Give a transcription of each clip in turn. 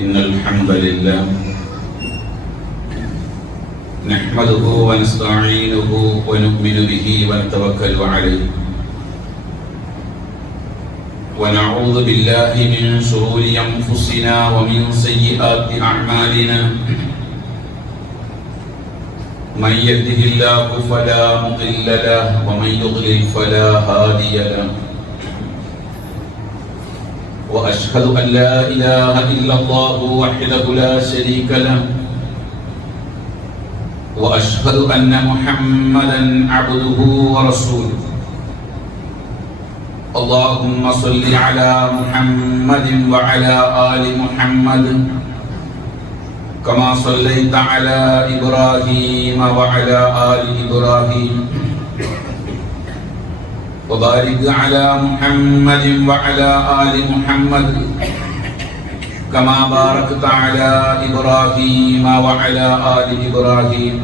إن الحمد لله نحمده ونستعينه ونؤمن به ونتوكل عليه ونعوذ بالله من شرور أنفسنا ومن سيئات أعمالنا من يهده الله فلا مضل له ومن يضلل فلا هادي له وأشهد أن لا إله إلا الله وحده لا شريك له وأشهد أن محمدا عبده ورسوله اللهم صل على محمد وعلى آل محمد كما صليت على إبراهيم وعلى آل إبراهيم وبارك على محمد وعلى آل محمد كما باركت على إبراهيم وعلى آل إبراهيم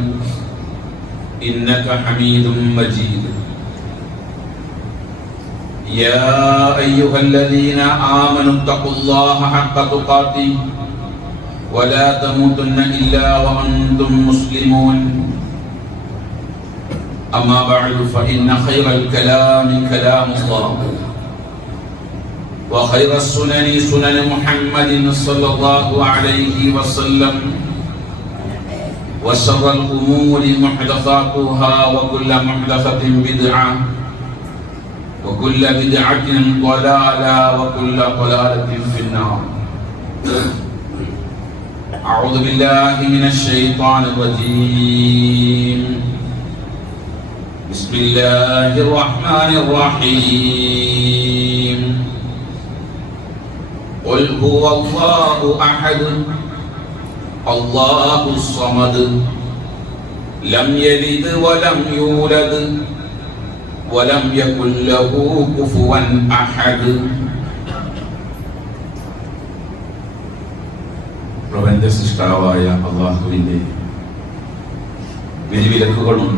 إنك حميد مجيد يا أيها الذين آمنوا اتقوا الله حق تقاته ولا تموتن إلا وأنتم مسلمون أما بعد فإن خير الكلام كلام الله وخير السنن سنن محمد صلى الله عليه وسلم وشر الأمور محدثاتها وكل محدثة بدعة وكل بدعة ضلالة وكل ضلالة في النار أعوذ بالله من الشيطان الرجيم بسم الله الرحمن الرحيم قل هو الله أحد الله الصمد لم يلد ولم يولد ولم يكن له كفوا أحد പ്രപഞ്ച സൃഷ്ടാവായ അല്ലാഹുവിന്റെ വിധിവിലക്കുകളും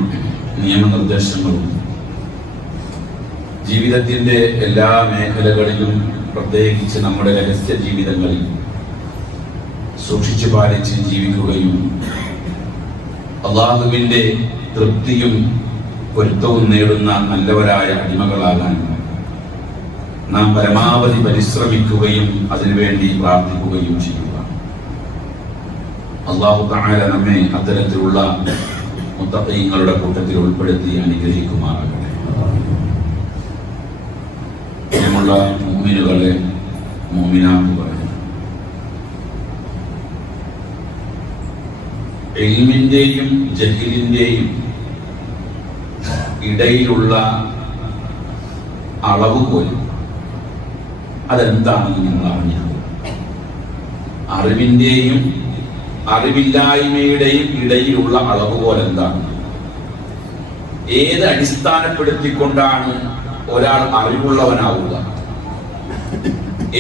നിയമനിർദ്ദേശങ്ങളും ജീവിതത്തിന്റെ എല്ലാ മേഖലകളിലും പ്രത്യേകിച്ച് നമ്മുടെ രഹസ്യ ജീവിതങ്ങളിൽ സൂക്ഷിച്ചു പാലിച്ച് ജീവിക്കുകയും അല്ലാഹുവിന്റെ തൃപ്തിയും പൊരുത്തവും നേടുന്ന നല്ലവരായ അടിമകളാകാൻ നാം പരമാവധി പരിശ്രമിക്കുകയും അതിനുവേണ്ടി പ്രാർത്ഥിക്കുകയും ചെയ്യുക. അല്ലാഹു തആല നമ്മെ അത്തരത്തിലുള്ള മുത്തഖീങ്ങളുടെ കൂട്ടത്തിൽ ഉൾപ്പെടുത്തി അനുഗ്രഹിക്കുമാറാകട്ടെ. പ്രിയമുള്ള മുഅ്മിനുകളെ, മുഅ്മിനാത്തുകളെ, ഇൽമിന്റെയും ജഹലിന്റെയും ഇടയിലുള്ള അളവുകോൽ അതെന്താണെന്ന് നിങ്ങൾ അറിഞ്ഞത്? അറിവിന്റെയും അറിവില്ലായ്മയുടെയും ഇടയിലുള്ള അളവുകോൽ എന്താണ്? ഏത് അടിസ്ഥാനപ്പെടുത്തിക്കൊണ്ടാണ് ഒരാൾ അറിവുള്ളവനാവുക?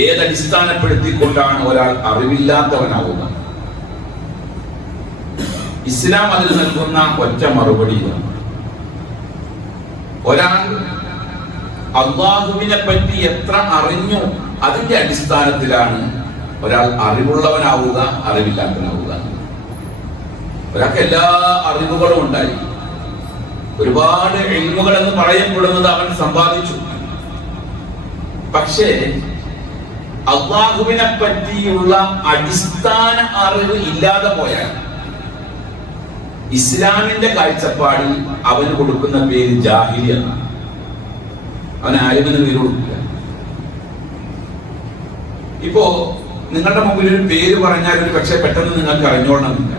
ഏതടിസ്ഥാനപ്പെടുത്തിക്കൊണ്ടാണ് ഒരാൾ അറിവില്ലാത്തവനാവുക? ഇസ്ലാം അതിൽ നൽകുന്ന ഒറ്റ മറുപടി ഇതാണ്: ഒരാൾ അല്ലാഹുവിനെ പറ്റി എത്ര അറിഞ്ഞു അതിന്റെ അടിസ്ഥാനത്തിലാണ് ഒരാൾ അറിവുള്ളവനാവുക, അറിവില്ലാത്തവനാവുക. ഒരാൾക്ക് എല്ലാ അറിവുകളും ഉണ്ടായി, ഒരുപാട് ഇൽമുകൾ എന്ന് പറയപ്പെടുന്നത് അവൻ സമ്പാദിച്ചു. പക്ഷേ അല്ലാഹുവിനെ പറ്റിയുള്ള അടിസ്ഥാന അറിവ് ഇല്ലാതെ പോയാൽ ഇസ്ലാമിന്റെ കാഴ്ചപ്പാടിൽ അവന് കൊടുക്കുന്ന പേര് ജാഹിലി എന്നാണ്. അവൻ ആലിമെന്ന് പേര് കൊടുക്കില്ല. ഇപ്പോ നിങ്ങളുടെ മുമ്പിൽ ഒരു പേര് പറഞ്ഞാൽ ഒരു പക്ഷേ പെട്ടെന്ന് നിങ്ങൾക്ക് അറിഞ്ഞോളണമെന്നില്ല.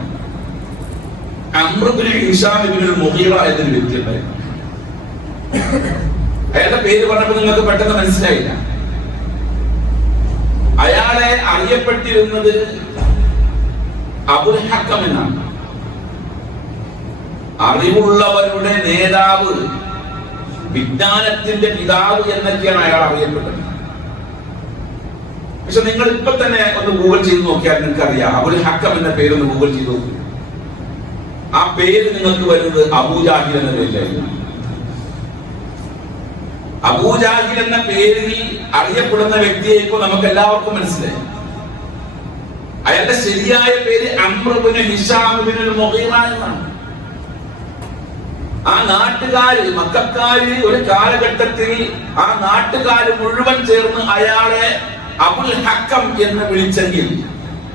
അംർ ഇബ്നു ഹിഷാം ഇബ്നുൽ മുഗീറ എന്നൊരു വ്യക്തി ഉണ്ടായിരുന്നു. അയാളുടെ പേര് പറഞ്ഞപ്പോൾ നിങ്ങൾക്ക് പെട്ടെന്ന് മനസ്സിലായില്ല. അയാളെ അറിയപ്പെട്ടിരുന്നത് അബുൽ ഹക്കം എന്നാണ്. അറിവുള്ളവരുടെ നേതാവ്, വിജ്ഞാനത്തിന്റെ പിതാവ് എന്നൊക്കെയാണ് അയാൾ അറിയപ്പെട്ടത്. പക്ഷെ നിങ്ങൾ ഇപ്പൊ തന്നെ ഒന്ന് ഗൂഗിൾ ചെയ്ത് നോക്കിയാൽ നിങ്ങൾക്ക് അറിയാം, അബുൽ ഹക്കം എന്ന പേരൊന്ന് ഗൂഗിൾ ചെയ്ത് നോക്കൂ. ആ പേര് നിങ്ങൾക്ക് വരുന്നത് അബൂജാഹിൽ എന്ന പേരിലായിരുന്നു. അബൂജാഹിൽ എന്ന പേരിൽ അറിയപ്പെടുന്ന വ്യക്തിയെ ഇപ്പോൾ നമുക്ക് എല്ലാവർക്കും മനസ്സിലായി. അയാളുടെ ശരിയായ പേര് അംർ ഇബ്നു ഹിശാം ഇബ്നുൽ മുഗീറ എന്നാണ്. ആ നാട്ടുകാര്, മക്കക്കാര് ഒരു കാലഘട്ടത്തിൽ ആ നാട്ടുകാര് മുഴുവൻ ചേർന്ന് അയാളെ അബുൽ ഹക്കം എന്ന് വിളിച്ചെങ്കിൽ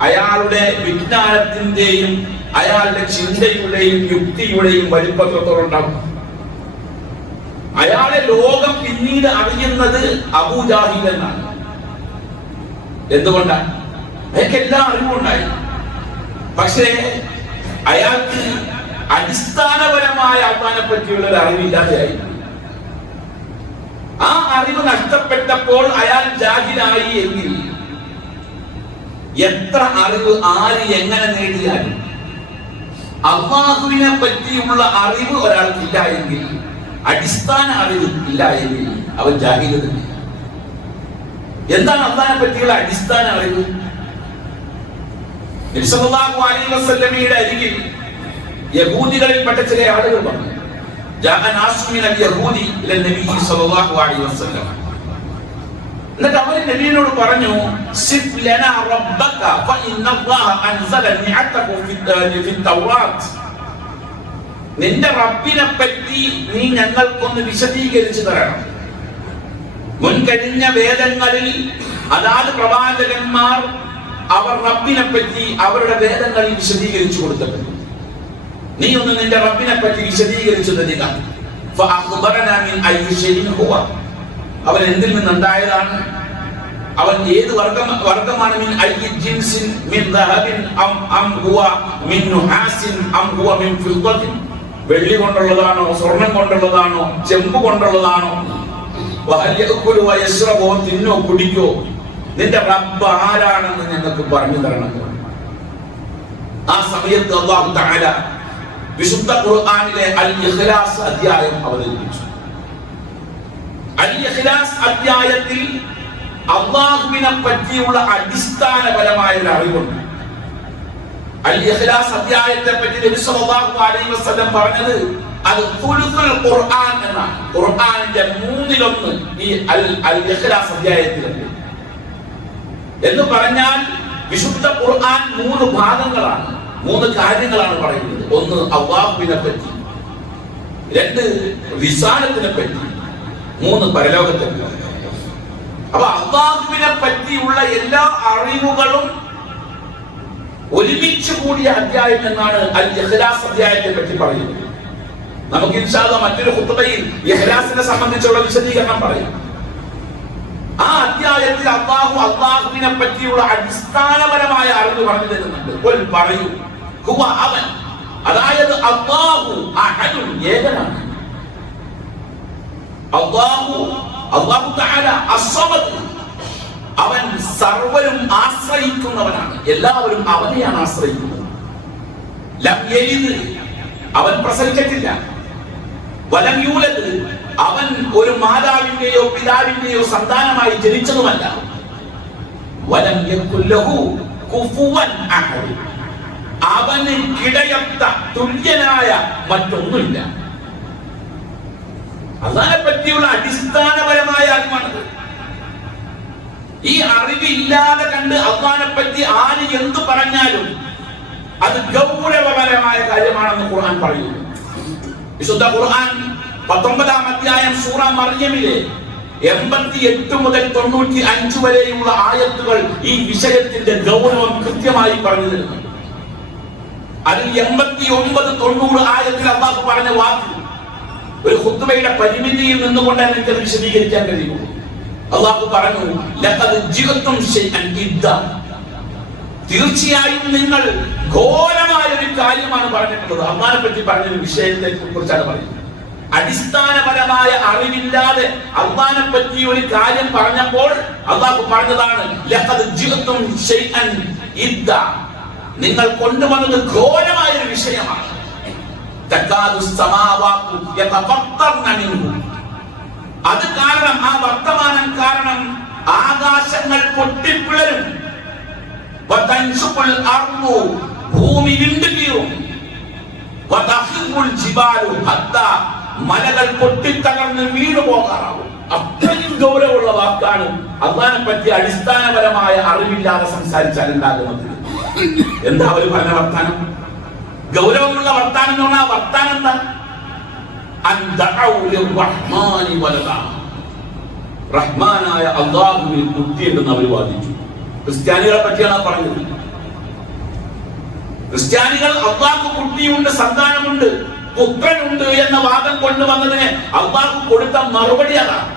അയാളുടെ വിജ്ഞാനത്തിന്റെയും അയാളുടെ ചിന്തയുടെയും യുക്തിയുടെയും വലിപ്പത്തോളം ഉണ്ടാവും. അയാളെ ലോകം പിന്നീട് അറിയുന്നത് അബൂജാഹിൽ എന്നാണ്. എന്തുകൊണ്ടാണ്? അയാൾക്ക് എല്ലാ അറിവുണ്ടായി, പക്ഷേ അയാൾക്ക് അടിസ്ഥാനപരമായ അള്ളാഹിനെ പറ്റിയുള്ള ഒരു അറിവില്ലാതെയായി. ആ അറിവ് നഷ്ടപ്പെട്ടപ്പോൾ അയാൾ ജാഹിലായി എങ്കിൽ എത്ര അറിവ് ആര് എങ്ങനെ നേടിയാലും അള്ളാഹുവിനെ പറ്റിയുള്ള അറിവ് ഒരാൾക്കില്ല എങ്കിൽ, അടിസ്ഥാന അറിവ് ഇല്ല എങ്കിൽ അവൻ ജാഹിൽ തന്നെ. എന്താണ് അള്ളാഹിനെ പറ്റിയുള്ള അടിസ്ഥാന അറിവ്? നബി സല്ലല്ലാഹു അലൈഹി വസല്ലമയുടെ അരികിൽ യഹൂദികളിൽപ്പെട്ട ചില ആളുകൾ പറഞ്ഞു. എന്നിട്ട് അവർ നബിയോട് പറഞ്ഞു, നിന്റെ റബ്ബിനെ പറ്റി നീ ഞങ്ങൾക്കൊന്ന് വിശദീകരിച്ചു തരണം. മുൻകഴിഞ്ഞ വേദങ്ങളിൽ അതാത് പ്രവാചകന്മാർ അവർ റബ്ബിനെ പറ്റി അവരുടെ വേദങ്ങളിൽ വിശദീകരിച്ചു കൊടുത്തിട്ടുണ്ട്. നീ ഒന്ന് നിന്റെ റബ്ബിനെ പറ്റി വിശദീകരിച്ചു തരിക. അവൻ എന്തിൽ നിന്നുണ്ടായതാണ്? അവൻ ഏത് വർഗമാണ്? മിൻ അയ്യി ജിൻസിൻ മിൻ ദഹബിൻ അം ഹുവ മിൻ നുഹാസിൻ അം ഹുവ മിൻ ഫിദ്ദത്തിൻ. വെള്ളി കൊണ്ടുള്ളതാണോ, സ്വർണം കൊണ്ടുള്ളതാണോ, ചെമ്പ് കൊണ്ടുള്ളതാണോ? വഹൽ യഅകുലു വയശ്റബു, തിന്നോ കുടിക്കോ? നിന്റെ റബ്ബ് ആരാണെന്ന് ഞങ്ങൾക്ക് പറഞ്ഞു തരണം. ആ സമയത്ത് അല്ലാഹു തആല വിശുദ്ധ ഖുർആനിലെ അൽ ഇഖ്ലാസ് അധ്യായം അവതരിപ്പിച്ചു. അൽ ഇഖ്ലാസ് അധ്യായത്തിൽ അല്ലാഹുവിനെ പറ്റിയുള്ള അടിസ്ഥാനപരമായ ഒരു അറിവുണ്ട്. അൽ ഇഖ്ലാസ് അധ്യായത്തെ പറ്റി നബി സല്ലല്ലാഹു അലൈഹി വസല്ലം പറഞ്ഞത് അത് തുലുസുൽ ഖുർആൻ എന്നാണ്. ഖുർആനിന്റെ 1/3 ഈ അൽ ഇഖ്ലാസ് അധ്യായത്തിലുണ്ട്. എന്ന് പറഞ്ഞാൽ വിശുദ്ധ ഖുർആൻ 3 ഭാഗങ്ങളാണ്, 3 കാര്യങ്ങളാണ് പറയുന്നത്. ഒന്ന് അല്ലാഹുവിനെ പറ്റി, 2 റിസാലത്തിനെ പറ്റി, 3 പരലോകത്തെ പറ്റി. അപ്പൊ അല്ലാഹുവിനെ പറ്റിയുള്ള എല്ലാ അറിവുകളും ഒരുമിച്ച് കൂടിയ അധ്യായം എന്നാണ് അൽ ഇഖ്ലാസ് അധ്യായത്തെ പറ്റി പറയുന്നത്. നമുക്ക് ഇൻഷാ അല്ലാഹ് മറ്റൊരു ഖുത്ബയിൽ ഇഖ്ലാസിനെ സംബന്ധിച്ചുള്ള വിശദീകരണം പറയാം. ആ അധ്യായത്തിൽ അല്ലാഹുവിനെ പറ്റിയുള്ള അടിസ്ഥാനപരമായ അറിവ് പറഞ്ഞു തരുന്നുണ്ട്. പറയൂ, ഹുവ അവൻ, അതായത് അല്ലാഹു അഹദുൻ, ഏകനാണ്. അല്ലാഹു തആല അസ്സമദ്, അവൻ സർവരും ആശ്രയിക്കുന്നവനാണ്, എല്ലാവരും അവനെയാണ് ആശ്രയിക്കുന്നത്. ലം യലിദ്, അവൻ പ്രസവിച്ചിട്ടില്ല. വലം യൂലദ്, അവൻ ഒരു മാതാവിന്റെയോ പിതാവിന്റെയോ സന്താനമായി ജനിച്ചതുമല്ല. വലം യകുൽ ലഹു കുഫുവൻ അഹദ്, അവന് കിടയത്ത തുല്യനായ മറ്റൊന്നുമില്ല. അല്ലാഹുവിനെ പറ്റിയുള്ള അടിസ്ഥാനപരമായ അറിവാണ്. ഈ അറിവില്ലാതെ കണ്ട് അല്ലാഹുവിനെ പറ്റി ആര് എന്തു പറഞ്ഞാലും അത് ഗൗരവപരമായ കാര്യമാണെന്ന് ഖുർആൻ പറയുന്നു. വിശുദ്ധ ഖുർആൻ 19-ാം അധ്യായം സൂറ മർയമിലെ 88 മുതൽ 95 വരെയുള്ള ആയത്തുകൾ ഈ വിഷയത്തിന്റെ ഗൗരവം കൃത്യമായി പറഞ്ഞു തരുന്നു. അതിൽ 89, 90 ആയത്തിൽ അല്ലാഹു പറഞ്ഞ വാക്ക് ഒരു ഖുത്ബയുടെ പരിമിതിയിൽ നിന്നുകൊണ്ട് എനിക്ക് വിശദീകരിക്കാൻ കഴിയും. അല്ലാഹു പറഞ്ഞു, ലഖദ് ജിഅ്തും ശൈഅൻ ഇദ്ദ, തീർച്ചയായും നിങ്ങൾ ഘോരമായ ഒരു കാര്യമാണ് പറഞ്ഞിട്ടുള്ളത്. അല്ലാഹുവിനെ പറ്റി പറഞ്ഞൊരു വിഷയത്തെ കുറിച്ചാണ് പറയുന്നത്. അടിസ്ഥാനപരമായ അറിവില്ലാതെ അല്ലാഹുവിനെ പറ്റി ഒരു കാര്യം പറഞ്ഞപ്പോൾ അല്ലാഹു പറഞ്ഞതാണ് ലഖദ് ജിഅ്തും ശൈഅൻ ഇദ്ദ, നിങ്ങൾ കൊണ്ടുവന്നത് ഘോരമായ ഒരു വിഷയമാണ്. തകാദു സമാവാതു യതഫത്തർന മിൻഹു, അത് കാരണം, ആ വർത്തമാനം കാരണം ആകാശങ്ങൾ പൊട്ടിപ്പിളരും. വതൻസുൽ അർദു, ഭൂമി വിണ്ടുകീറും. വതഖിറുൽ ജിബാലു ഹത്താ, മലകൾ പൊട്ടിത്തകർന്ന് വീണു പോകാറാവും. അത്രയും ഗൗരവമുള്ള വാക്കാണ് അല്ലാഹുവിനെ പറ്റി അടിസ്ഥാനപരമായ അറിവില്ലാതെ സംസാരിച്ചാൽ ഉണ്ടാകുന്നത്. എന്താ അവര് പറഞ്ഞ വർത്താനം? ഗൗരവമുള്ള വർത്താനം എന്ന് പറഞ്ഞാൽ വർത്താനം എന്താ? റഹ്മാനായ അല്ലാഹുവിന് കുട്ടിയുണ്ടെന്ന് അവർ വാദിച്ചു. ക്രിസ്ത്യാനികളെ പറ്റിയാണ് പറഞ്ഞത്. ക്രിസ്ത്യാനികൾ അല്ലാഹു കുട്ടിയുണ്ട്, സന്താനമുണ്ട്, പുത്രനുണ്ട് എന്ന വാദം കൊണ്ടുവന്നതിന് അല്ലാഹു കൊടുത്ത മറുപടി അതാണ്.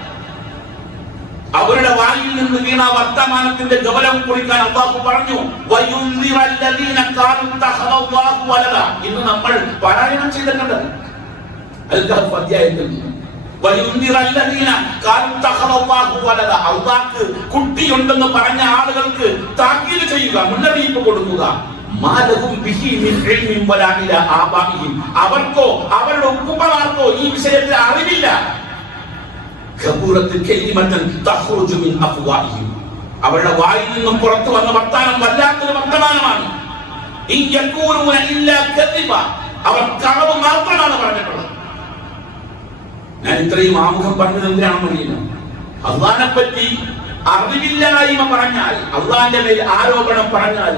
അവരുടെ വായിൽ നിന്ന് വീണ വർത്തമാനത്തിന്റെ ഗൗരവം കുറിക്കാൻ അല്ലാഹു പറഞ്ഞു, ഇന്ന് നമ്മൾ പാരായണം ചെയ്തിട്ടുണ്ട് അൽ-കഹ്ഫ് അധ്യായത്തിൽ. അല്ലാഹു കുട്ടിയുണ്ടെന്ന് പറഞ്ഞ ആളുകൾക്ക് താക്കീത് ചെയ്യുക, മുന്നറിയിപ്പ് കൊടുക്കുക. അവർക്കോ അവരുടെ ഉപ്പമാർക്കോ ഈ വിഷയത്തിൽ അറിവില്ല. അവരുടെ വായിൽ നിന്നും പുറത്തു വന്ന വർത്താനം വല്ലാത്തൊരു വർത്തമാനമാണ്. അവർ കളവ് മാത്രമാണ് പറഞ്ഞിട്ടുള്ളത്. ഞാൻ ഇത്രയും ആമുഖം പറഞ്ഞത് എന്തിനാണെന്ന് അറിയില്ല. അള്ളാഹിനെ പറ്റി അറിവില്ലായ്മ പറഞ്ഞാൽ, അള്ളാഹിന്റെ മേൽ ആരോപണം പറഞ്ഞാൽ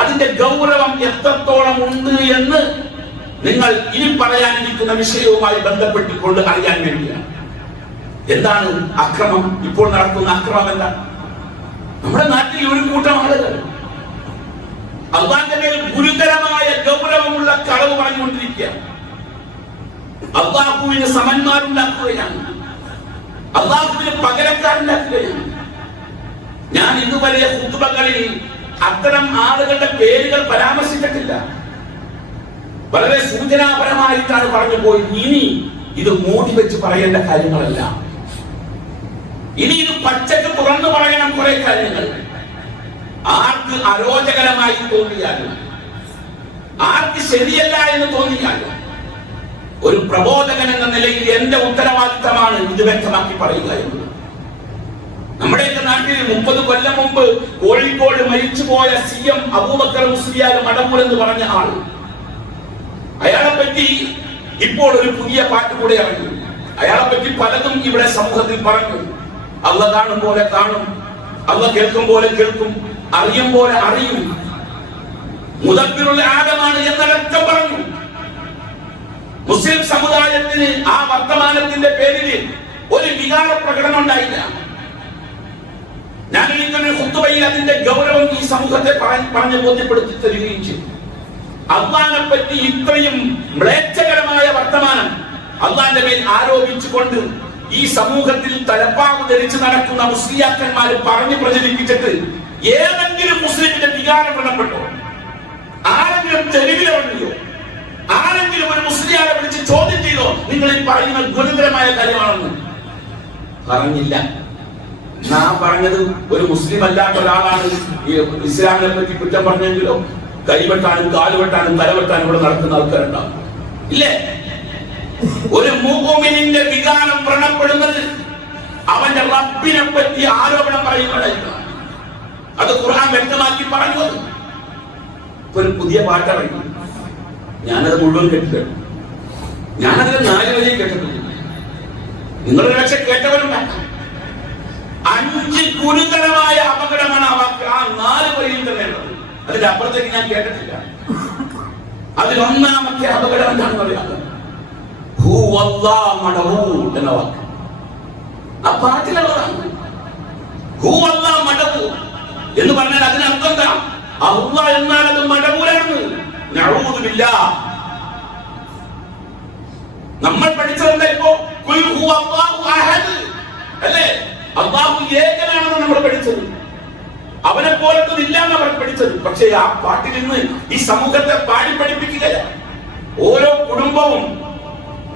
അതിന്റെ ഗൗരവം എത്രത്തോളം ഉണ്ട് എന്ന് നിങ്ങൾ ഇനി പറയാനിരിക്കുന്ന വിഷയവുമായി ബന്ധപ്പെട്ടുകൊണ്ട് അറിയാൻ വേണ്ടിയാണ്. എന്താണ് അക്രമം? ഇപ്പോൾ നടക്കുന്ന അക്രമം എന്താ? നമ്മുടെ നാട്ടിൽ ഒരു കൂട്ടം ആളുകൾ അള്ളാഹിന്റെ മേൽ ഗുരുതരമായ ഗൗരവമുള്ള കളവ് പറഞ്ഞുകൊണ്ടിരിക്കുകയാണ്. അള്ളാഹുവിന് സമന്മാരുണ്ടാക്കുകയാണ്, അള്ളാഹുവിന് പകരക്കാരുണ്ടാക്കുകയാണ്. ഞാൻ ഇതുവരെ ഖുതുബകളിൽ അത്തരം ആളുകളുടെ പേരുകൾ പരാമർശിച്ചിട്ടില്ല. വളരെ സൂചനാപരമായിട്ടാണ് പറഞ്ഞു പോയി. ഇനി ഇത് മൂടി വെച്ച് പറയേണ്ട കാര്യങ്ങളല്ല. ഇനി ഇത് പച്ചക്ക് തുറന്നു പറയണം കുറെ കാര്യങ്ങൾ. ആർക്ക് അരോചകരമായി തോന്നിയാലും, ആർക്ക് ശരിയല്ല എന്ന് തോന്നിയാലും, ഒരു പ്രബോധകൻ എന്ന നിലയിൽ എന്റെ ഉത്തരവാദിത്തമാണ് ഇത് വ്യക്തമാക്കി പറയുക എന്നത്. നമ്മുടെയൊക്കെ നാട്ടിൽ 30 കൊല്ലം മുമ്പ് കോഴിക്കോട് മരിച്ചുപോയ CM അബൂബക്കർ മുസ്ലിയാർ മടവൂർ എന്ന് പറഞ്ഞ ആൾ, അയാളെ പറ്റി ഇപ്പോൾ ഒരു പുതിയ പാട്ട് കൂടെ ഇറങ്ങി. അയാളെ പറ്റി പലതും ഇവിടെ സമൂഹത്തിൽ പറഞ്ഞു. അള്ള കാണും പോലെ കാണും, അള്ള കേൾക്കും പോലെ കേൾക്കും, അറിയും പോലെ അറിയും, മുദബ്ബിറുൽ ആലമാണ് എന്നടക്കം പറഞ്ഞു. മുസ്ലിം സമുദായത്തിന് ആ വർത്തമാനത്തിന്റെ പേരിൽ ഒരു വികാര പ്രകടനം ഉണ്ടായില്ല. ഞാൻ ഇങ്ങനെ ഖുതുബയിൽ അതിന്റെ ഗൗരവം ഈ സമൂഹത്തെ പറഞ്ഞ് ബോധ്യപ്പെടുത്തി തരികയും ചെയ്തു. അള്ളാഹിനെ പറ്റി ഇത്രയും മ്ലേച്ഛകരമായ വർത്തമാനം അള്ളാഹിന്റെ മേൽ ആരോപിച്ചുകൊണ്ട് ഈ സമൂഹത്തിൽ തലപ്പാവ് ധരിച്ച് നടക്കുന്ന മുസ്ലിയാക്കന്മാർ പറഞ്ഞു പ്രചരിപ്പിച്ചിട്ട് ഏതെങ്കിലും മുസ്ലിമിന്റെ വികാരം വ്രണപ്പെട്ടോ? ആരെങ്കിലും തെരുവിലിറങ്ങിയോ? ആരെങ്കിലും ഒരു മുസ്ലിയാരെ വിളിച്ച് ചോദ്യം ചെയ്തോ? നിങ്ങൾ ഈ പറയുന്ന ഗുരുതരമായ കാര്യമാണെന്ന് പറഞ്ഞില്ല. ഞാൻ പറഞ്ഞത് ഒരു മുസ്ലിം അല്ലാത്ത ഒരാളാണ് ഈ ഇസ്ലാമിനെ പറ്റി കുറ്റം പറഞ്ഞെങ്കിലോ കൈവെട്ടാനും കാലുവെട്ടാനും തലവെട്ടാനും ഇവിടെ നടക്കുന്ന ആൾക്കാരുണ്ടാവും, ഇല്ലേ? ഒരു മുഅ്മിനിന്റെ വികാരം വ്രണപ്പെടുന്നത് അവന്റെ റബ്ബിനെ പറ്റി ആരോപണം പറയുന്നതായിരിക്കും. അത് ഖുർആൻ വ്യക്തമാക്കി പറഞ്ഞു. ഒരു പുതിയ പാട്ടിറങ്ങി, ഞാനത് മുഴുവൻ കേട്ടിട്ടുണ്ട്. ഞാനതിന് 4 വരെ കേട്ടിട്ടുണ്ട്. നിങ്ങളൊരു പക്ഷെ കേട്ടവരുണ്ടാകും. 5 ഗുരുതരമായ അപകടമാണ് ആ 4 വരിയിൽ തന്നെ ഉള്ളത്. അതിന്റെ അപ്പുറത്തേക്ക് ഞാൻ കേട്ടിട്ടില്ല. അതിൽ ഒന്നാമത്തെ അപകടം എന്താണെന്ന് അറിയാം, എന്ന വാക്ക് ആ പാട്ടിലുള്ളതാണ്. എന്ന് പറഞ്ഞാൽ അതിനർത്ഥം എന്താ? അല്ലാഹ് എന്നാൽ അത് മടവൂരാണ്. നഊദു ബില്ലാഹ്. നമ്മൾ പഠിച്ചതെന്താ ഇപ്പോ? ഖുൽ ഹുവല്ലാഹു അഹദ് അല്ലേ? അല്ലാഹു ഏകനാണെന്ന് നമ്മൾ പഠിച്ചത്. അവനെ പോലത്തത് ഇല്ലാന്ന് അവർ പഠിച്ചത്. പക്ഷേ ആ പാട്ടിൽ നിന്ന് ഈ സമൂഹത്തെ പാടി പഠിപ്പിക്കുകയാണ്. ഓരോ കുടുംബവും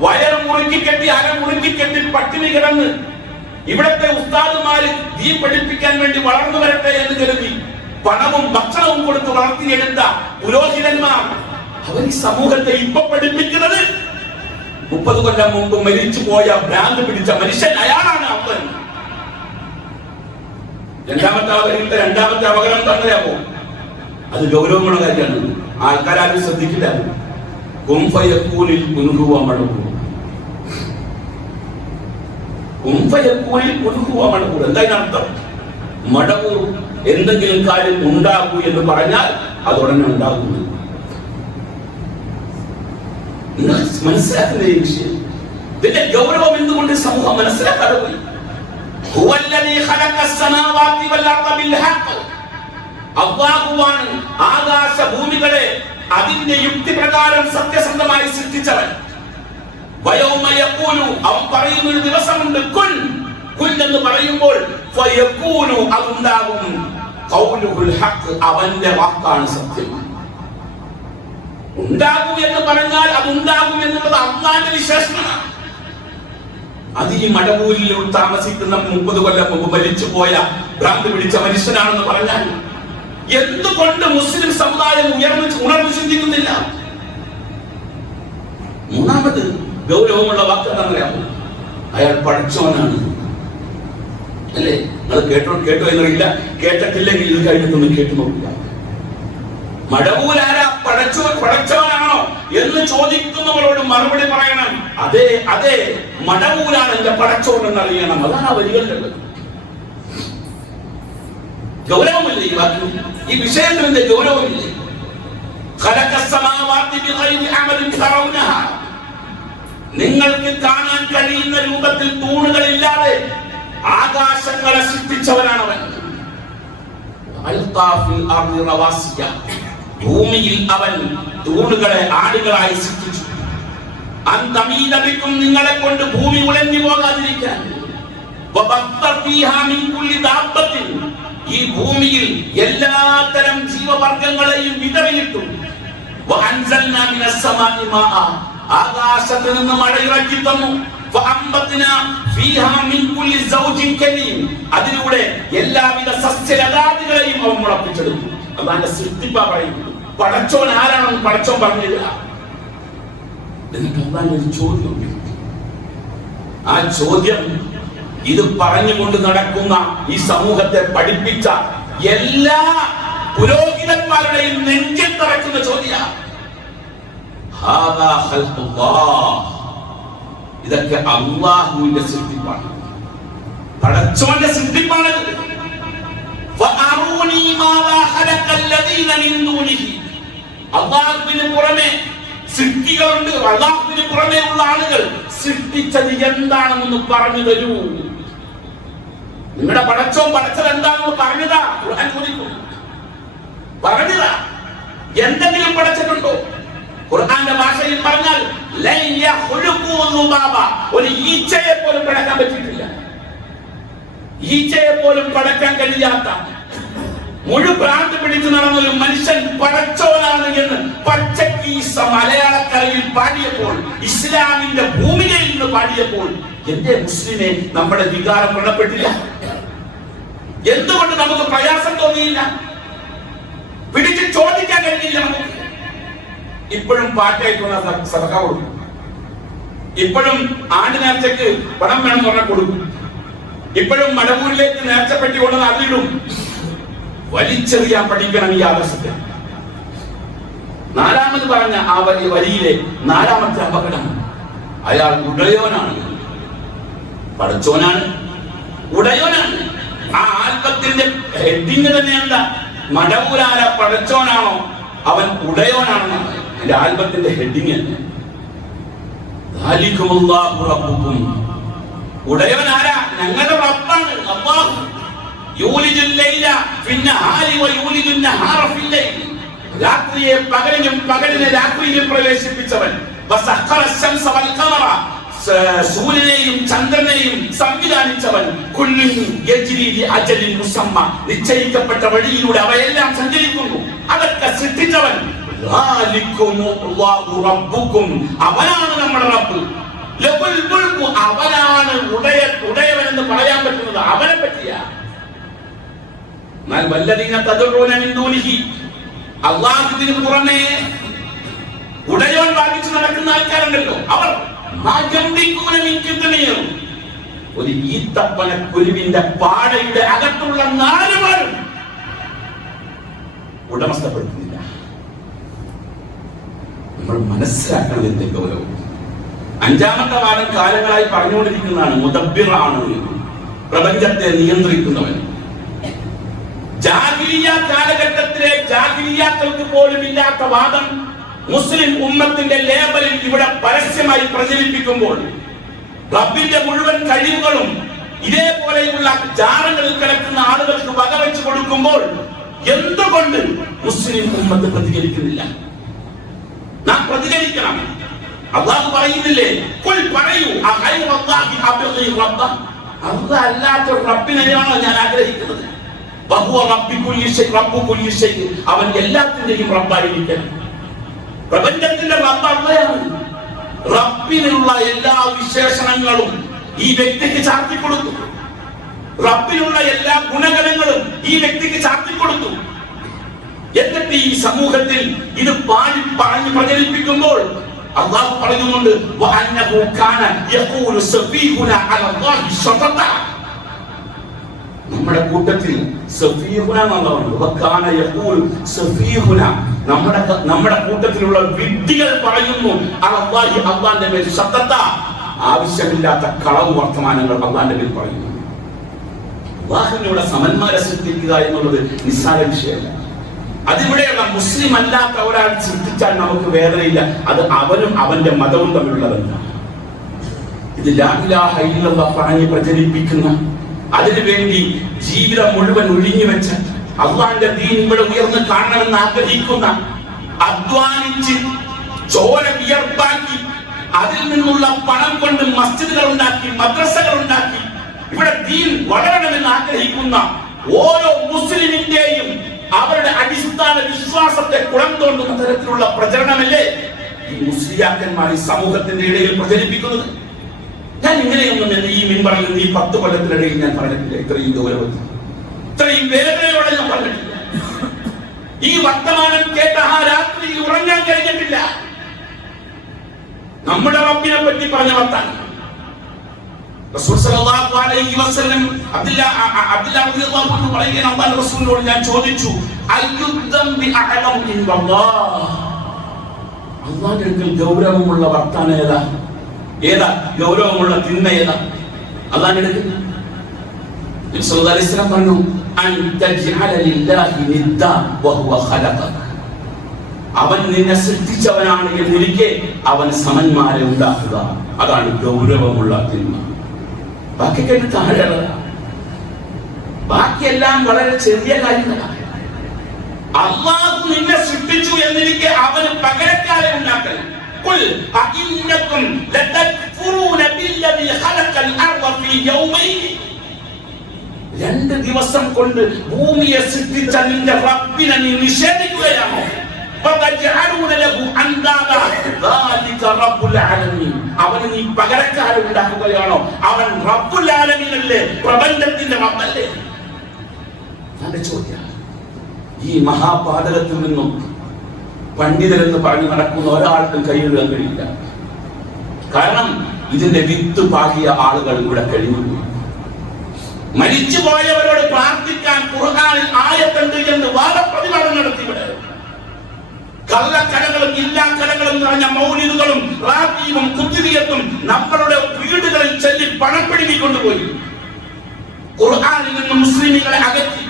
വയർ മുറുക്കിക്കെട്ടി അര മുറുക്കിക്കെട്ടി പട്ടിണി കിടന്ന് ഇവിടത്തെ ഉസ്താദുമാര് ദീൻ പഠിപ്പിക്കാൻ വേണ്ടി വളർന്നു വരട്ടെ എന്ന് കരുതി പണവും ഭക്ഷണവും കൊടുത്ത് വളർത്തിയെടുത്ത പുരോഹിതന്മാർ അവർ ഈ സമൂഹത്തെ ഇപ്പൊ പഠിപ്പിക്കുന്നത് 30 കൊല്ലം മുമ്പ് മരിച്ചു പോയ ഭ്രാന്ത് പിടിച്ച മനുഷ്യൻ അയാളാണ് അവൻ. രണ്ടാമത്തെ അപകടം തന്നെയാവോ? അത് ഗൗരവമുള്ള കാര്യമാണ്. ആൾക്കാരും ശ്രദ്ധിക്കില്ല. എന്താ അർത്ഥം? മടവൂർ എന്തെങ്കിലും കാര്യം ഉണ്ടാകൂ എന്ന് പറഞ്ഞാൽ അതുടനെ ഉണ്ടാകുന്നു. നിങ്ങൾ മനസ്സിലാക്കുന്ന ഈ വിഷയം, ഇതിന്റെ ഗൗരവം എന്തുകൊണ്ട് സമൂഹം മനസ്സിലാക്കാതെ പോയി? അല്ലാഹുവാണ് ആകാശ ഭൂമികളെ അതിന്റെ യുക്തിപ്രകാരം സത്യസന്ധമായി സൃഷ്ടിച്ചവൻ. അവൻ പറയുന്ന ഒരു ദിവസമുണ്ട്, കുൻ കുൻ എന്ന് പറയുമ്പോൾ അതുണ്ടാകും. അവന്റെ വാക്കാണ് സത്യം. ഉണ്ടാകും എന്ന് പറഞ്ഞാൽ അതുണ്ടാകും എന്നുള്ളത് അല്ലാഹുവിന്റെ വിശേഷണമാണ്. അത് ഈ മടവൂരിൽ താമസിക്കുന്ന 30 കൊല്ലം മുമ്പ് മരിച്ചുപോയ ഭ്രാന്ത് പിടിച്ച മനുഷ്യനാണെന്ന് പറഞ്ഞാൽ എന്തുകൊണ്ട് മുസ്ലിം സമുദായം ഉണർന്നു ചിന്തിക്കുന്നില്ല? മൂന്നാമത് ഗൗരവമുള്ള വാക്ക് എന്താണെന്നറിയാമോ? അയാൾ പഠിച്ചവനാണ്. അല്ലേ? അത് കേട്ടോ എന്നറിയില്ല, കേട്ടിട്ടില്ലെങ്കിൽ ഇത് കഴിഞ്ഞിട്ടൊന്ന് കേട്ടു നോക്കില്ല. മടവൂരാരാ? പടച്ചവനാണോ എന്ന് ചോദിക്കുന്നവരോട് മറുപടി പറയണം, അതെ അതെ, മടവൂരാണ് എന്റെ പടച്ചോൻ എന്നറിയണം. അതാണ് ആ വരികളുള്ളത്. ഗൗരവമില്ലേ ഈ വാക്ക്? ഈ വിഷയത്തിന്റെ ഗൗരവമില്ലേ? നിങ്ങൾക്ക് കാണാൻ കഴിയുന്ന രൂപത്തിൽ തൂണുകളില്ലാതെ ആകാശങ്ങളെ സൃഷ്ടിച്ചവനാണവൻ. ഭൂമിയിൽ അവൻ തൂണുകളെ ആടുകളായി സൃഷ്ടിച്ചു. അന്തമീതമിക്കും നിങ്ങളെ കൊണ്ട് ഭൂമി ഉലഞ്ഞു പോകാതിരിക്കാൻ. ഈ ഭൂമിയിൽ എല്ലാത്തരം ജീവവർഗങ്ങളെയും വിതറിയിട്ടു. ആകാശത്ത് നിന്ന് മഴയിറക്കി തന്നു. അതിലൂടെ എല്ലാവിധ സസ്യലതാദികളെയും അവൻ മുളപ്പിച്ചെടുത്തു. അതാണ് സൃഷ്ടിപ്പാ പറയുന്നത്. പടച്ചോൻ ആരാണെന്ന് പടച്ചോൻ പറഞ്ഞില്ല. എന്നിട്ട് അതാണ് ഒരു ചോദ്യം. ആ ചോദ്യം ഇത് പറഞ്ഞുകൊണ്ട് നടക്കുന്ന ഈ സമൂഹത്തെ പഠിപ്പിച്ച എല്ലാ പുരോഹിതന്മാരുടെയും നെഞ്ചിൽ തറക്കുന്ന ചോദ്യമാണ്. ഇതൊക്കെ അല്ലാഹുവിന്റെ സൃഷ്ടിപ്പാണ്, പടച്ചോന്റെ സൃഷ്ടിപ്പാണ്. അല്ലാഹുവിന് പുറമെ സൃഷ്ടികളുണ്ട്. അല്ലാഹുവിന് പുറമെ ഉള്ള ആളുകൾ സൃഷ്ടിച്ചത് എന്താണെന്ന് പറഞ്ഞു തരൂ. നിങ്ങളുടെ പടച്ചോൻ പടച്ചത് എന്താണെന്ന് പറഞ്ഞതാ? ഖുർആൻ ചോദിക്കുന്നു, പറഞ്ഞതാ? എന്തെങ്കിലും പടച്ചിട്ടുണ്ടോ? ഖുർആന്റെ ഭാഷയിൽ പറഞ്ഞാൽ ഒരു ഈച്ചയെ പോലും പടക്കാൻ പറ്റിയിട്ടില്ല. ഈച്ചയെ പോലും പടക്കാൻ കഴിയാത്ത മുഴുഭ്രാന്ത് പിടിച്ചു നടന്ന ഒരു മനുഷ്യൻ പടച്ചോനാണ് എന്ന് പച്ചക്ക് മലയാളക്കരയിൽ പാടിയപ്പോൾ, ഇസ്ലാമിന്റെ ഭൂമികയിൽ നിന്ന് പാടിയപ്പോൾ എന്റെ മുസ്ലിമെ നമ്മുടെ വികാരം കൊള്ളപ്പെട്ടില്ല? എന്തുകൊണ്ട് നമുക്ക് പ്രയാസം തോന്നിയില്ല? പിടിച്ച് ചോദിക്കാൻ കഴിഞ്ഞില്ല നമുക്ക്? ഇപ്പോഴും പാട്ടായിട്ട് വന്ന സദഖ കൊടുക്കും. ഇപ്പോഴും ആണ്ട് നേർച്ചയ്ക്ക് പണം വേണം പറഞ്ഞാൽ കൊടുക്കും. ഇപ്പോഴും മടവൂരിലേക്ക് നേർച്ചപ്പെട്ടി കൊണ്ടുവന്ന് അതിടും. വലിച്ചെറിയാൻ പഠിക്കണം ഈ ആദർശത്തെ. നാലാമത് പറഞ്ഞ ആ വരിയിലെ നാലാമത്തെ അപകടം, അയാൾ ഉടയോനാണ്. പടച്ചോനാണ്, ഉടയോനാണ്. ആ ആൽബത്തിന്റെ ഹെഡിങ് തന്നെ എന്താ? മടവൂരാര പടച്ചോനാണോ അവൻ ഉടയോനാണെന്നാണ് എന്റെ ആൽബത്തിന്റെ ഹെഡിങ് തന്നെ. ഉടയവൻ ആരാ? ഞങ്ങളുടെ റബ്ബാണ് അല്ലാഹു. യൂലിജുൽ ലൈല ഫിന്നഹാരി വയൂലിജുൻ നഹാറ ഫില്ലൈൽ. രാത്രിയെ പകലിലും പകലിനെ രാത്രിയിലും പ്രവേശിപ്പിച്ചവൻ. വസഖറ ശംസ വൽ ഖമറ, സൂര്യനെയും ചന്ദ്രനെയും സംവിധാനിച്ചവൻ. കുല്ലുൻ യജ്രി ലി അജലിൻ മുസമ്മ, നിശ്ചയിക്കപ്പെട്ട വഴിയിലൂടെ അവയെല്ലാം സഞ്ചരിക്കുന്നു. അതൊക്കെ സൃഷ്ടിച്ചവൻ. അവനാണ് നമ്മുടെ റബ്ബ്. അവനാണ് ഉടയവൻ എന്ന് പറയാൻ പറ്റുന്നത് അവനെ പറ്റിയ. എന്നാൽ വല്ലദീന തദഊന മിൻ ദൂനിഹി, അല്ലാഹുവിന് പുറമെ ഉടയവൻ വാദിച്ചു നടക്കുന്ന ആൾക്കാരുണ്ടല്ലോ, അവർ ഒരു ഈത്തപ്പന കുരുവിന്റെ പാടയുടെ അകത്തുള്ള 4 പേരും ഉടമസ്ഥപ്പെടുത്തുന്നില്ല. നമ്മൾ മനസ്സിലാക്കുന്നതിന്റെ ഗൗരവം. 5ാമത്തെ വാദം കാലങ്ങളായി പറഞ്ഞുകൊണ്ടിരിക്കുന്നതാണ് മുദബ്ബിറാണ്, പ്രപഞ്ചത്തെ നിയന്ത്രിക്കുന്നവൻ. ജാഹിലിയ്യ കാലഘട്ടത്തിലെ ജാഹിലിയ്യാക്കൾക്ക് പോലും ഇല്ലാത്ത വാദം മുസ്ലിം ഉമ്മത്തിന്റെ ലേബലിൽ ഇവിടെ പരസ്യമായി പ്രചരിപ്പിക്കുമ്പോൾ, റബ്ബിന്റെ മുഴുവൻ കഴിവുകളും ഇതേപോലെയുള്ള ജാറങ്ങളിൽ കിടക്കുന്ന ആളുകൾക്ക് വകവെച്ചു കൊടുക്കുമ്പോൾ എന്തുകൊണ്ട് മുസ്ലിം ഉമ്മത്ത് പ്രതികരിക്കുന്നില്ല? നാം പ്രതികരിക്കണം. അല്ലാഹു പറയുന്നില്ലേ, ഖുൽ പറയൂ, അഗൈറല്ലാഹി അബ്ഗി റബ്ബ, അല്ലാഹു അല്ലാത്ത റബ്ബിനെയാണോ ഞാൻ ആഗ്രഹിക്കുന്നത്? വഹുവ റബ്ബു കുല്ലി ഷൈ, അവൻ എല്ലാത്തിന്റെയും റബ്ബായിരിക്കണം. പ്രപഞ്ചത്തിന്റെ റബ്ബ് അല്ലാഹുവാണ്. റബ്ബിനുള്ള എല്ലാ വിശേഷണങ്ങളും ഈ വ്യക്തിക്ക് ചാർത്തിക്കൊടുത്തു. റബ്ബിനുള്ള എല്ലാ ഗുണഗണങ്ങളും ഈ വ്യക്തിക്ക് ചാർത്തിക്കൊടുത്തു. എന്നിട്ട് ഈ സമൂഹത്തിൽ ഇത് പറഞ്ഞ് പ്രചരിപ്പിക്കുമ്പോൾ അല്ലാഹു പറയുന്നുണ്ട്, വഅന്നഹു കാന യഖൂലു സഫീഹുന അലല്ലാഹി ശതത. നമ്മുടെ കൂട്ടത്തിൽ സഫീഹുന എന്നുള്ളവരുണ്ട്. വകാന യഖൂലു സഫീഹുന, നമ്മുടെ കൂട്ടത്തിലുള്ള വിഡ്ഢികൾ പറയുന്നു അലല്ലാഹി, അല്ലാഹുവിന്റെ മേൽ ശതത, ആവശ്യമില്ലാത്ത കളവ് വർത്തമാനങ്ങൾ അല്ലാഹുവിന്റെ മേൽ പറയുന്നു. അല്ലാഹുവിനോട് സമന്മാരെ സൃഷ്ടിക്കുക എന്നുള്ളത് നിസ്സാര വിഷയമല്ല. അതിവിടെയുള്ള മുസ്ലിം അല്ലാത്ത ഒരാൾ സൃഷ്ടിച്ചാൽ നമുക്ക് വേദനയില്ല. അത് അവനും അവന്റെ മതവും തമ്മിലുള്ളതല്ല. ഇത് ലാ ഇലാഹ ഇല്ലല്ലാഹ് പറഞ്ഞ് പ്രചരിപ്പിക്കുന്ന, അതിനുവേണ്ടി ജീവിതം മുഴുവൻ ഒഴിഞ്ഞു വെച്ച് അല്ലാഹുവിന്റെ ദീൻ ഇവിടെ ഉയർന്നു കാണണമെന്ന് ആഗ്രഹിക്കുന്ന, അധ്വാനിച്ച് ചോര വിയർപ്പാക്കി അതിൽ നിന്നുള്ള പണം കൊണ്ട് മസ്ജിദുകൾ ഉണ്ടാക്കി, മദ്രസകൾ ഉണ്ടാക്കി ഇവിടെ ദീൻ വളരണമെന്ന് ആഗ്രഹിക്കുന്ന ഓരോ മുസ്ലിമിന്റെയും അവരുടെ അടിസ്ഥാന വിശ്വാസത്തെ കുളം തോണ്ടുന്ന തരത്തിലുള്ള പ്രചരണമല്ലേ ഈ മുസ്ലിയാക്കന്മാർ ഈ സമൂഹത്തിന്റെ ഇടയിൽ പ്രചരിപ്പിക്കുന്നത്? ഞാൻ ഇങ്ങനെയൊന്നും ഈ മിമ്പറിൽ നിന്ന് ഈ 10 കൊല്ലത്തിനിടയിൽ ഞാൻ പറഞ്ഞിട്ടില്ല. ഇത്രയും ഗൗരവത്തിൽ, ഇത്രയും വേദനയോടെ ഞാൻ പറഞ്ഞിട്ടില്ല. ഈ വർത്തമാനം കേട്ട ആ രാത്രി ഉറങ്ങാൻ കഴിഞ്ഞിട്ടില്ല. നമ്മുടെ റബ്ബിനെ പറ്റി പറഞ്ഞ വർത്താനം റസൂൽ സല്ലല്ലാഹു അലൈഹി വസല്ലം അബ്ദുല്ലാഹ് റളിയല്ലാഹു അൻഹു പറയുകയാണ്, അല്ലാഹുവിന്റെ റസൂലിനോട് ഞാൻ ചോദിച്ചു, അയ്യുദ്ദംബി അഅലം ഇൻദല്ലാഹ്, അല്ലാഹുവിന്റെ അടുക്കൽ ഗൗരവമുള്ള വർത്താനം ഏതാ? ഏതാ ഗൗരവമുള്ള തിന്മ ഏതാ അല്ലാഹുവിന്റെ അടുക്കൽ? നബി സല്ലല്ലാഹു അലൈഹി വസല്ലം പറഞ്ഞു, അൻ തജ്അല ലില്ലാഹി നിദ്ദ വഹുവ ഖലഖക, അവൻ നിന്നെ സൃഷ്ടിച്ചവനാണ് എന്നിരിക്കെ അവൻ സമന്മാരെ ഉണ്ടാക്കുക. അതാണ് ഗൗരവമുള്ള തിന്മ. ബാക്കി കേട്ട് താഴെയുള്ള ബാക്കിയെല്ലാം വളരെ ചെറിയ കാര്യങ്ങളാണ്. അല്ലാഹു നിന്നെ സൃഷ്ടിച്ചു എന്നിരിക്കെ അവന് പകരക്കാരെ ഉണ്ടാക്കൽ. ഖുൽ അഇന്നകും ലതക്ഫുറൂന ബില്ലദീ ഖലഖൽ അർള ഫീ യൗമൈൻ, 2 ദിവസം കൊണ്ട് ഭൂമിയെ സൃഷ്ടിച്ച നിന്റെ റബ്ബിനെ നീ നിഷേധിക്കുകയാണോ? അവന് നീ പകരക്കാരെ ഉണ്ടാക്കുകയാണോ? അവൻ റബ്ബുൽ ആലമീൻ അല്ലേ, പ്രപഞ്ചത്തിന്റെ റബ്ബല്ലേ? എന്റെ ചോദ്യം. ഈ മഹാപാതകത്തിൽ നിന്നും പണ്ഡിതരെന്ന് പറഞ്ഞു നടക്കുന്ന ഒരാൾക്കും കൈയെഴുതാൻ കഴിയില്ല. കാരണം ഇതിന്റെ വിത്ത് പാകിയ ആളുകൾ ഇവിടെ കഴിഞ്ഞു. മരിച്ചുപോയവരോട് പ്രാർത്ഥിക്കാൻ ഖുർആനിൽ ആയത്തുണ്ട് എന്ന് വാദപ്രതിവാദം നടത്തിവിടെ. കള്ളക്കലകളും ഇല്ലാക്കലകളും നിറഞ്ഞ മൗലിദുകളും റാത്തീവും കുത്തിരിയത്തും നമ്മളുടെ വീടുകളിൽ ചൊല്ലി പണം പിടിക്കൊണ്ടുപോയി. ഖുർആനിൽ നിന്ന് മുസ്ലിമുകളെ അകറ്റി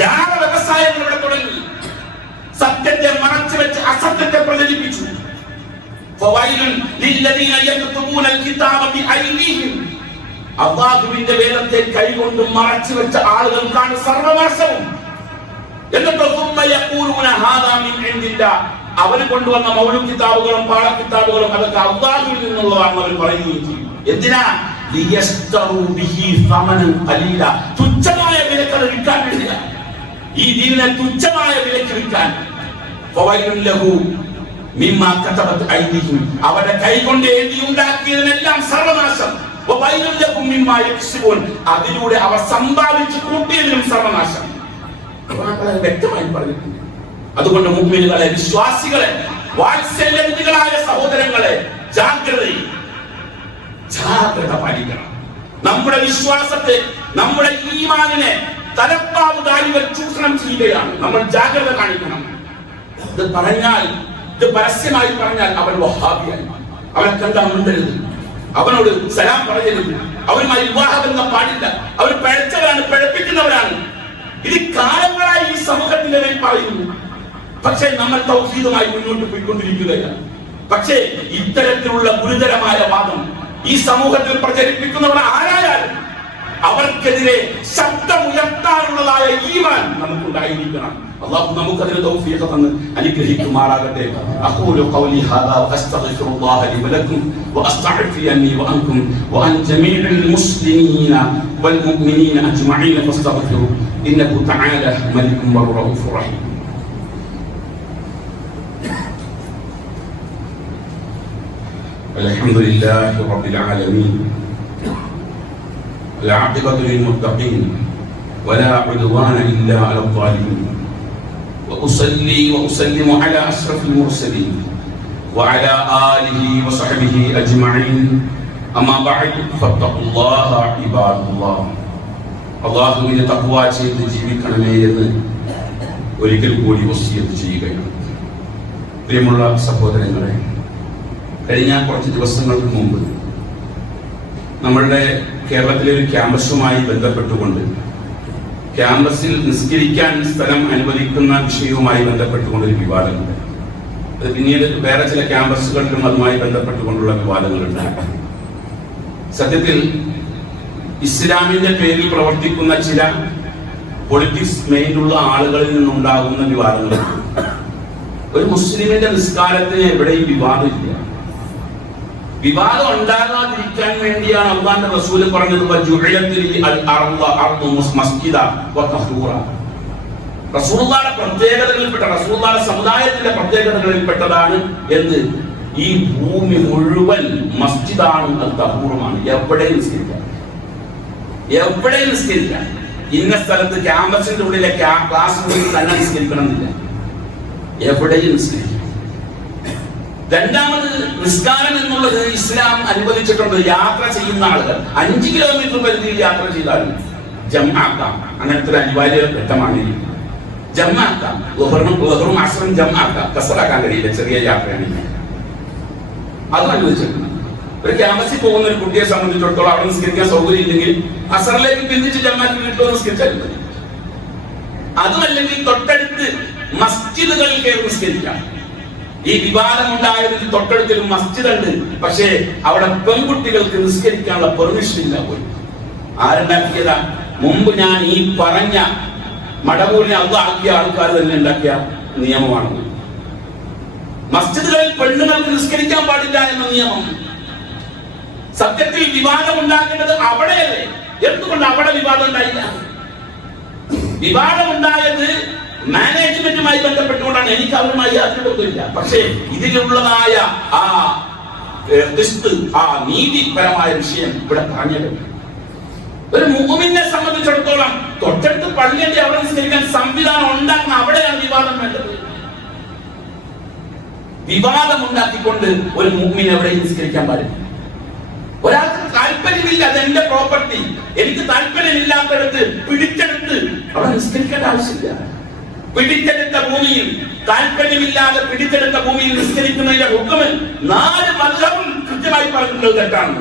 ജാറ വ്യവസായങ്ങൾ ഇവിടെ തുടങ്ങി. സത്യത്തെ മറച്ചു വെച്ച് അസത്യത്തെ പ്രചരിപ്പിച്ചു. ഫവൈലുൻ ലില്ലദീന യക്തുബൂനൽ കിതാബ ബിഐദീഹിം, അല്ലാഹുവിന്റെ വേദത്തെ കൈകൊണ്ട് മറച്ചു വെച്ച ആളുകൾക്കാണ് സർവനാശവും. എന്നിട്ട് അവര് കൊണ്ടുവന്ന മൗലൂദ് കിതാബുകളും പാഠ കിതാബുകളും അതൊക്കെ അല്ലാഹുവിൽ നിന്നുള്ളതാണെന്ന് അവർ പറയുകയും ചെയ്യും. എന്തിനാ? തുച്ഛമായ വിലക്ക് വിൽക്കാൻ വേണ്ടിയ, ഈ ദീനിനെ തുച്ഛമായ വിലക്ക് വിൽക്കാൻ. അവരുടെ കൈകൊണ്ട് എഴുതി ഉണ്ടാക്കിയതിനെല്ലാം സർവനാശം. അതിലൂടെ അവർ സമ്പാദിച്ചു കൂട്ടിയതിനും സർവനാശം. വ്യക്തമായി പറഞ്ഞിട്ടുണ്ട്. അതുകൊണ്ട് മുഅ്മിനുകളെ, വിശ്വാസികളെ, വാത്സല്യനിധികളായ സഹോദരങ്ങളെ, ജാഗ്രത പാലിക്കണം. നമ്മുടെ വിശ്വാസത്തെ, നമ്മുടെ ഈമാനിനെ തലപ്പാവുകാരികൾ ചൂഷണം ചെയ്യുകയാണ്. നമ്മൾ ജാഗ്രത കാണിക്കണം. ഇത് പറഞ്ഞാൽ, ഇത് പരസ്യമായി പറഞ്ഞാൽ അവൻ വഹാബിയായി, അവനെ കണ്ടാൽ മിണ്ടരുത്, അവനോട് സലാം പറയരുത്, അവനുമായി വിവാഹബന്ധം പാടില്ല, അവർ പിഴച്ചവരാണ്, പിഴപ്പിക്കുന്നവരാണ്. ഇത് കാലങ്ങളായി ഈ സമൂഹത്തിന്റെ മേൽ പറയുന്നു. പക്ഷേ നമ്മൾ തൗഹീദുമായി മുന്നോട്ട് പോയിക്കൊണ്ടിരിക്കുകയാണ്. പക്ഷേ ഇത്തരത്തിലുള്ള ഗുരുതരമായ വാദം ഈ സമൂഹത്തിൽ പ്രചരിപ്പിക്കുന്നവർ ആരായാലും അവർക്കെതിരെ ശബ്ദമുയർത്താനുള്ളതായ ഈമാൻ നമുക്കുണ്ടായിരിക്കണം. അല്ലാഹു നമുക്കതിന് തൗഫീഖ് തന്ന് അനുഗ്രഹിക്കുമാറാകട്ടെ. അഖൂലു ഖൗലി ഹാദാ വഅസ്തഗ്ഫിറുല്ലാഹ ലി വലക്കും വഅസ്തഗ്ഫിറു അന്നി വഅൻകും വഅൻ ജമീഇൽ മുസ്ലിമീന വൽ മുഅ്മിനീന അജ്മഈന ഫസ്തഗ്ഫിറു ഇന്നഹു തആല മലികുൻ റഊഫുർ റഹീം. الحمدلله رب العالمين العاقبة للمتقين ولا عدوان إلا على الظالمين وأصلي وأسلم على أشرف المرسلين وعلى آله وصحبه أجمعين أما بعد فاتقوا الله عباد الله. അല്ലാഹുവിനെ തഖ്വ ചെയ്ത് ജീവിക്കണമേ എന്ന് ഒരിക്കൽ കൂടി വസിയത്ത് ചെയ്യുകയാണ്. പ്രിയമുള്ള സഹോദരങ്ങളെ, കഴിഞ്ഞ കുറച്ച് ദിവസങ്ങൾക്ക് മുമ്പ് നമ്മളുടെ കേരളത്തിലെ ഒരു ക്യാമ്പസുമായി ബന്ധപ്പെട്ടുകൊണ്ട് ക്യാമ്പസിൽ നിസ്കരിക്കാൻ സ്ഥലം അനുവദിക്കുന്ന വിഷയവുമായി ബന്ധപ്പെട്ടുകൊണ്ടൊരു വിവാദമുണ്ട്. അത് പിന്നീട് വേറെ ചില ക്യാമ്പസുകളിലും അതുമായി ബന്ധപ്പെട്ടുകൊണ്ടുള്ള വിവാദങ്ങളുണ്ട്. സത്യത്തിൽ ഇസ്ലാമിന്റെ പേരിൽ പ്രവർത്തിക്കുന്ന ചില പൊളിറ്റിക്സ് മൈൻഡുള്ള ആളുകളിൽ നിന്നുണ്ടാകുന്ന വിവാദങ്ങളുണ്ട്. ഒരു മുസ്ലിമിന്റെ നിസ്കാരത്തിന് എവിടെയും വിവാദമില്ല. വിവാദം ഉണ്ടാകാതിരിക്കാൻ വേണ്ടിയാണ് അല്ലാഹുവിന്റെ റസൂൽ പറഞ്ഞത് റസൂലുള്ളാഹിയുടെ പ്രത്യേകതകളിൽപ്പെട്ട റസൂലുള്ളാഹിയുടെ സമുദായത്തിന്റെ പ്രത്യേകതകളിൽപ്പെട്ടതാണ് എന്ത്? ഈ ഭൂമി മുഴുവൻ മസ്ജിദാണ്, അത് തഹൂറുമാണ്. എവിടെയും നിസ്കരിക്കാം, എവിടെയും നിസ്കരിക്കാം. ഇന്ന സ്ഥലത്ത് ക്യാമ്പസിന്റെ ഉള്ളിലെ ക്ലാസ് മുറിയിൽ തന്നെ നിസ്കരിക്കണമെന്നില്ല, എവിടെയും നിസ്കരിക്കാം. രണ്ടാമത്, നിസ്കാരം എന്നുള്ളത് ഇസ്ലാം അനുവദിച്ചിട്ടുണ്ട്. യാത്ര ചെയ്യുന്ന ആളുകൾ 5 കിലോമീറ്റർ പരിധിയിൽ യാത്ര ചെയ്താലും ജംആക്കാം. അങ്ങനത്തെ ഒരു അനിവാര്യ ഘട്ടമാണ്. ജംആക്കാം, ളുഹറും അസ്റും ജംആക്കാം. കസറാക്കാൻ കഴിയില്ല, ചെറിയ യാത്രയാണെങ്കിൽ അതും അനുവദിച്ചിട്ടുണ്ട്. ഒരു ക്യാമ്പസിൽ പോകുന്ന ഒരു കുട്ടിയെ സംബന്ധിച്ചിടത്തോളം അവിടെ നിസ്കരിക്കാൻ സൗകര്യം ഇല്ലെങ്കിൽ അസറിലേക്ക് പിന്തിച്ച് ജമാഅത്ത് വീട്ടിലോ നിസ്കരിച്ചാൽ മതി. അതുമല്ലെങ്കിൽ തൊട്ടടുത്ത് മസ്ജിദുകളിൽ കയറി നിസ്കരിക്കാം. ഈ വിവാദമുണ്ടായതിൽ തൊട്ടടുത്തൊരു മസ്ജിദ് ഉണ്ട്, പക്ഷേ അവിടെ പെൺകുട്ടികൾക്ക് നിസ്കരിക്കാനുള്ള പെർമിഷൻ ഇല്ല പോയി. ആരുണ്ടാക്കിയതാ? മുമ്പ് ഞാൻ ഈ പറഞ്ഞ മടവൂരിനെ അള്ളാഹ് ആൾക്കാർ തന്നെ ഉണ്ടാക്കിയ നിയമമാണ്. മസ്ജിദുകളിൽ പെണ്ണുങ്ങൾക്ക് നിസ്കരിക്കാൻ പാടില്ല എന്ന നിയമം. സത്യത്തിൽ വിവാദം ഉണ്ടാക്കേണ്ടത് അവിടെയല്ലേ? എന്തുകൊണ്ട് അവിടെ വിവാദം ഉണ്ടായില്ല? വിവാദമുണ്ടായത് മാനേജ്മെന്റുമായി ബന്ധപ്പെട്ടുകൊണ്ടാണ്. എനിക്ക് അവരുമായി യാതൊരുമില്ല. പക്ഷേ ഇതിലുള്ളതായ ആ നീതിപരമായ വിഷയം ഇവിടെ പറഞ്ഞത്. ഒരു മുഅ്മിനെ സംബന്ധിച്ചിടത്തോളം തൊട്ടടുത്ത് പള്ളിയുടെ അവിടെ നിസ്കരിക്കാൻ സംവിധാനം ഉണ്ടാക്കുന്ന അവിടെയാണ് വിവാദം വേണ്ടത്. വിവാദം ഉണ്ടാക്കിക്കൊണ്ട് ഒരു മുഅ്മിൻ എവിടെ നിസ്കരിക്കാൻ പാടില്ല. ഒരാൾക്ക് താല്പര്യമില്ല, അതെന്റെ പ്രോപ്പർട്ടി, എനിക്ക് താല്പര്യമില്ലാത്തടത്ത് പിടിച്ചെടുത്ത് അവിടെ നിസ്കരിക്കേണ്ട ആവശ്യമില്ല. പിടിച്ചെടുത്ത ഭൂമിയിൽ, താല്പര്യമില്ലാതെ പിടിച്ചെടുത്ത ഭൂമിയിൽ നിസ്കരിക്കുന്നതിന്റെ ഹുക്മ് 4 മദ്ഹബും കൃത്യമായി പറഞ്ഞിട്ടുള്ളത് തെറ്റാണ്.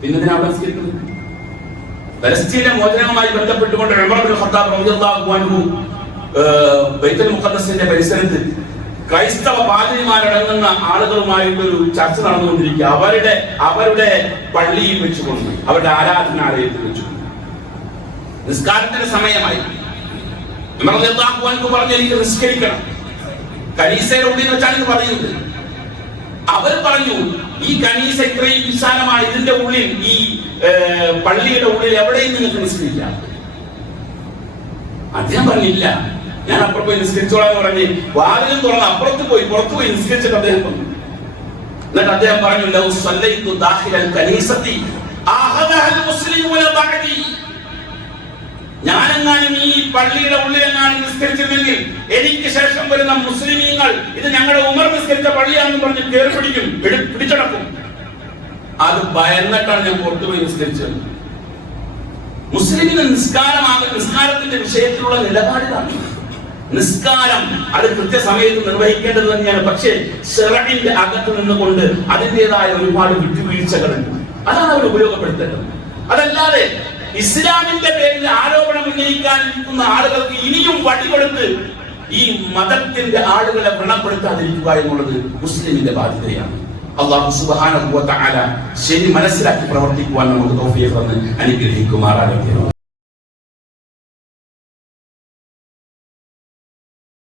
പിന്നെ അവിടെ നിസ്കരിക്കുന്നത് പലസ്തീനിലെ മോചനവുമായി ബന്ധപ്പെട്ടുകൊണ്ട് ഉമർ ഇബ്നു ഖത്താബ് റളിയല്ലാഹു അൻഹു ബൈത്തുൽ മുഖദ്ദസിന്റെ പരിസരത്ത് ക്രൈസ്തവ പാതിരിമാരടങ്ങുന്ന ആളുകളുമായിട്ടൊരു ചർച്ച നടന്നുകൊണ്ടിരിക്കുക. അവരുടെ പള്ളിയിൽ വെച്ചുകൊണ്ട്, അവരുടെ ആരാധനാലയത്തിൽ വെച്ചുകൊണ്ട് നിസ്കാരത്തിന്റെ സമയമായി. ഉമർ റളിയല്ലാഹു അൻഹു പറഞ്ഞു, എനിക്ക് നിസ്കരിക്കണം. കനീസയുടെ ഉള്ളിൽ വെച്ചാണ് പറയുന്നത്. അവർ പറഞ്ഞു, ഈ കനീസ ഇത്രയും വിശാലമാണ്, ഇതിന്റെ ഉള്ളിൽ, ഈ പള്ളിയുടെ ഉള്ളിൽ എവിടെയും നിങ്ങൾക്ക് നിസ്കരിക്കാം. അദ്ദേഹം പറഞ്ഞില്ല, ഞാൻ അപ്പുറം പോയി നിസ്കരിച്ചോളാന്ന് പറഞ്ഞ് വാതിലും തുറന്ന് പുറത്തു പോയി നിസ്കരിച്ചിട്ട് അദ്ദേഹം പറഞ്ഞു. എന്നിട്ട് അദ്ദേഹം പറഞ്ഞു, ലൗ സല്ലൈതു ദാഖിലൽ കനീസതി അഹദൽ മുസ്ലിമൂന ബഅദി, ഞാനെങ്ങാനും ഈ പള്ളിയുടെ ഉള്ളിലെങ്ങാനും നിസ്കരിച്ചിരുന്നെങ്കിൽ എനിക്ക് ശേഷം വരുന്ന മുസ്ലിമീങ്ങൾ ഇത് ഞങ്ങളുടെ ഉമർ നിസ്കരിച്ച പള്ളിയാണെന്ന് പറഞ്ഞ് കയറി പിടിക്കും, പിടിച്ചടക്കും. അത് ഭയന്നിട്ടാണ് ഞാൻ പുറത്തുപോയി നിസ്കരിച്ചത്. മുസ്ലിമിന് നിസ്കാരത്തിന്റെ വിഷയത്തിലുള്ള നിലപാടിലാണ്. നിസ്കാരം അത് കൃത്യസമയത്ത് നിർവഹിക്കേണ്ടത് തന്നെയാണ്. പക്ഷേ ശറഇന്റെ അകത്ത് നിന്നുകൊണ്ട് അതിൻ്റെതായ ഒരുപാട് വിട്ടുവീഴ്ചകളുണ്ട്. അതാണ് അവർ ഉപയോഗപ്പെടുത്തേണ്ടത്. അതല്ലാതെ ഇസ്ലാമിന്റെ പേരിൽ ആരോപണം വരാനിരിക്കുന്ന ആളുകൾക്ക് ഇനിയും വടി കൊടുത്ത് ഈ മതത്തിന്റെ ആളുകളെ വ്രണപ്പെടുത്താതിരിക്കുക എന്നുള്ളത് മുസ്ലിമിന്റെ ബാധ്യതയാണ്. അല്ലാഹു സുബ്ഹാനഹു വ തആല ശരി മനസ്സിലാക്കി പ്രവർത്തിക്കുവാൻ നമുക്ക് തൗഫീഖ് തന്ന് അനുഗ്രഹിക്കുമാറാകട്ടെ.